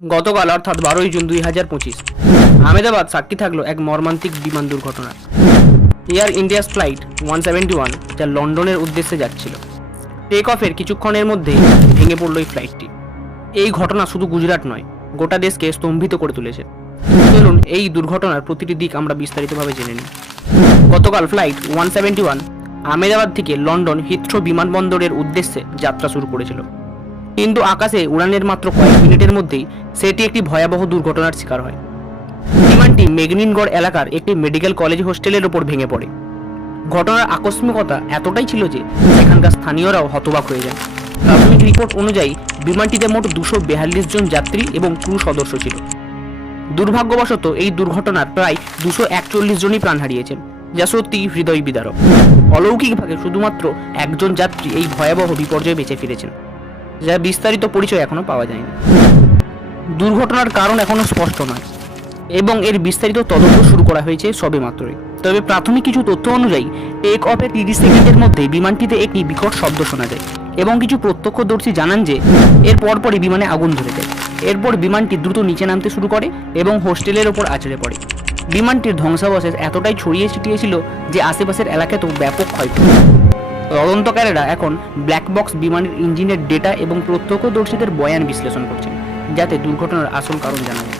গতকাল অর্থাৎ 12ই জুন 2025 আহমেদাবাদ সাক্ষী থাকলো এক মর্মান্তিক বিমান দুর্ঘটনার। এয়ার ইন্ডিয়াস ফ্লাইট 171 যা লন্ডনের উদ্দেশ্যে যাচ্ছিল, টেক অফের কিছুক্ষণের মধ্যেই ভেঙে পড়ল এই ফ্লাইটটি। এই ঘটনা শুধু গুজরাট নয়, গোটা দেশকে স্তম্ভিত করে তুলেছে। চলুন এই দুর্ঘটনার প্রতিটি দিক আমরা বিস্তারিতভাবে জেনে নিই। গতকাল ফ্লাইট 171 আহমেদাবাদ থেকে লন্ডন হিথ্রো বিমানবন্দরের উদ্দেশ্যে যাত্রা শুরু করেছিল, কিন্তু আকাশে উড়ানের মাত্র কয়েক মিনিটের মধ্যেই সেটি একটি ভয়াবহ দুর্ঘটনার শিকার হয়। বিমানটি মেগনিনগড় এলাকার একটি মেডিকেল কলেজ হোস্টেলের ওপর ভেঙে পড়ে। ঘটনার আকস্মিকতা এতটাই ছিল যে এখানকার স্থানীয়রাও হতবাক হয়ে যায়। প্রাথমিক রিপোর্ট অনুযায়ী বিমানটিতে মোট 242 জন যাত্রী এবং ক্রু সদস্য ছিল। দুর্ভাগ্যবশত এই দুর্ঘটনার প্রায় 241 জনই প্রাণ হারিয়েছেন, যা সত্যি হৃদয় বিদারক। অলৌকিকভাবে শুধুমাত্র একজন যাত্রী এই ভয়াবহ বিপর্যয়ে বেঁচে ফিরেছেন, যার বিস্তারিত পরিচয় এখনো পাওয়া যায়নি। দুর্ঘটনার কারণ এখনো স্পষ্ট নয় এবং এর বিস্তারিত তদন্ত শুরু করা হয়েছে সবেমাত্রই। তবে প্রাথমিক কিছু তথ্য অনুযায়ী টেক অফের 30 সেকেন্ডের মধ্যে বিমানটিতে একটি বিকট শব্দ শোনা যায় এবং কিছু প্রত্যক্ষদর্শী জানান যে এর পরপরই বিমানে আগুন ধরে যায়। এরপর বিমানটি দ্রুত নিচে নামতে শুরু করে এবং হোস্টেলের ওপর আছড়ে পড়ে। বিমানটির ধ্বংসাবশেষ এতটাই ছড়িয়ে ছিটিয়েছিল যে আশেপাশের এলাকাতেও ব্যাপক ক্ষয়ক্ষতি। তদন্তকারীরা এখন ব্ল্যাক বক্স বিমানের ইঞ্জিনের ডেটা এবং প্রত্যক্ষদর্শীদের বয়ান বিশ্লেষণ করছেন, যাতে দুর্ঘটনার আসল কারণ জানা যায়।